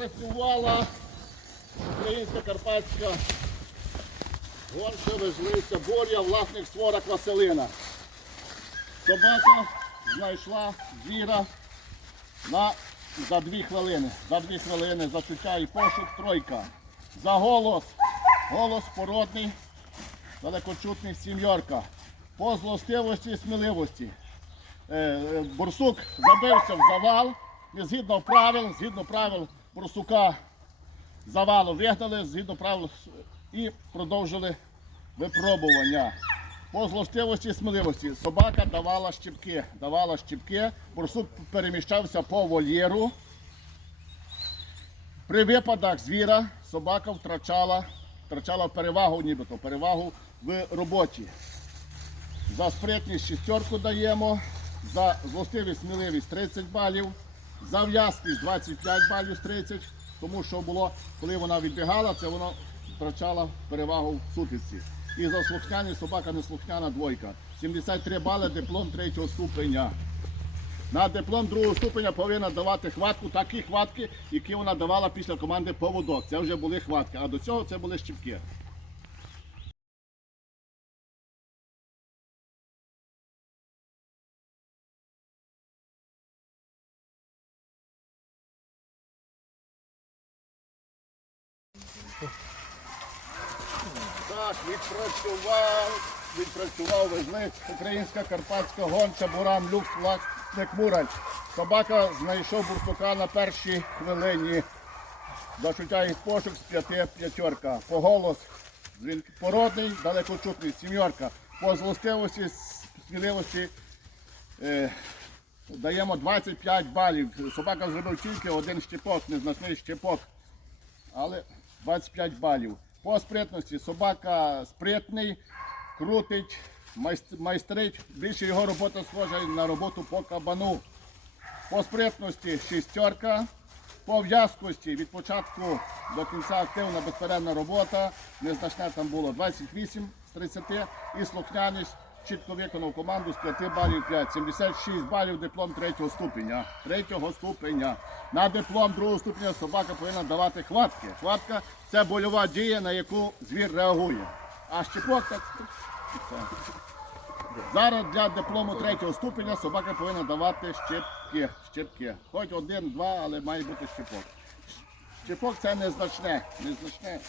Запрацювала українська карпатська гонча вижливця боря власник створок Василина. Собака знайшла звіра на, за дві хвилини. За дві хвилини зачуття і пошук тройка. За голос. Голос породний, далекочутний сім'йорка. По злостивості і сміливості. Е, е, Борсук забився в завал, не згідно правил, згідно правил борсука завалу вигнали, згідно правил і продовжили випробування. По злостивості і сміливості собака давала щіпки, давала щіпки, борсук переміщався по вольєру. При випадах звіра собака втрачала, втрачала перевагу, нібито перевагу в роботі. За спритність шістерку даємо, за злостивість сміливість 30 балів, за в'язкість 25 балів з 30, тому що було, коли вона відбігала, це вона втрачала перевагу в сутиці. І за слухняність собака неслухняна двойка. 73 бали, диплом третього ступеня. На диплом другого ступеня повинна давати хватку, такі хватки, які вона давала після команди поводок. Це вже були хватки, а до цього це були щіпки. Так, відпрацював, відпрацював везли українська карпатська гонча Буран Люкс власник Мурач. Собака знайшов бурсука на першій хвилині. Зачуття і пошук з п'яти п'ятерка. По голос породний, далекочутний, сім'єрка. По злостивості, сміливості е, даємо 25 балів. Собака зробив тільки один щепок, незначний щепок але 25 балів. По спритності собака спритний, крутить, майстрить. Більше його робота схожа на роботу по кабану. По спритності шістерка. По в'язкості від початку до кінця активна безперервна робота. Незначне там було 28 з 30 і слухняність чітко виконав команду з 5 балів 5. 76 балів диплом третього ступеня. Третього ступеня. На диплом другого ступеня собака повинна давати хватки. Хватка це больова дія, на яку звір реагує. А щепок так. Зараз для диплому третього ступеня собака повинна давати щепки. щепки. Хоч один, два, але має бути щепок. Щепок це незначне. незначне.